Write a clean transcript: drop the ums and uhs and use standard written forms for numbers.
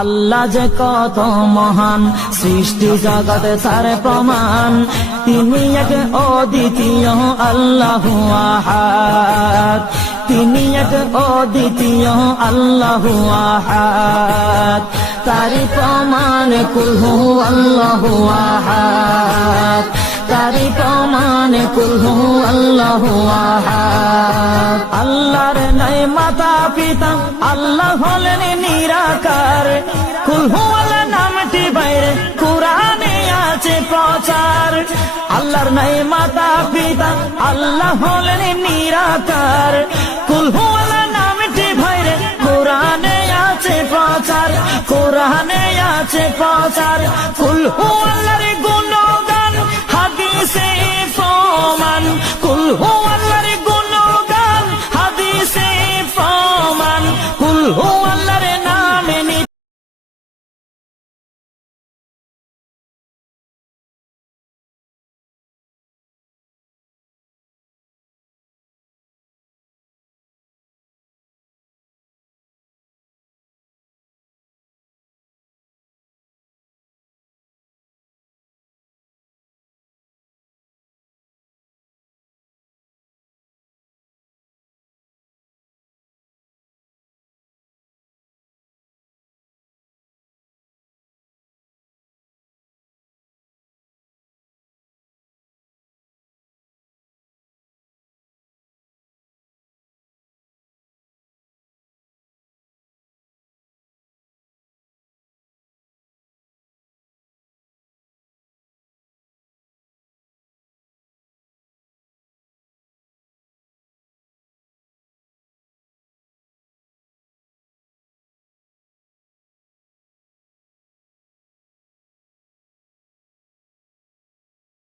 আল্লাহ যে কত মহান, সৃষ্টি জগতে তার প্রমাণ। তিনি এক অদ্বিতীয় আল্লাহু আহাদ, তিনি এক অদ্বিতীয় আল্লাহু আহাদ। তারি প্রমাণ কুল হু আল্লাহু আহাদ, তারি প্রমাণ কুল হু আল্লাহু আহাদ। আল্লাহর নাই মাতা পিতা, আল্লাহ হলেন নিরাকার। কুল হু আল্লাহ নামটি বাইরে কুরআনে আছে প্রচার। আল্লাহর নাই মাতা পিতা, আল্লাহ হলেন নিরাকার। কুল হু আল্লাহ নামটি বাইরে কুরআনে আছে প্রচার, কুরআনে আছে প্রচার। কুল হু আল্লাহর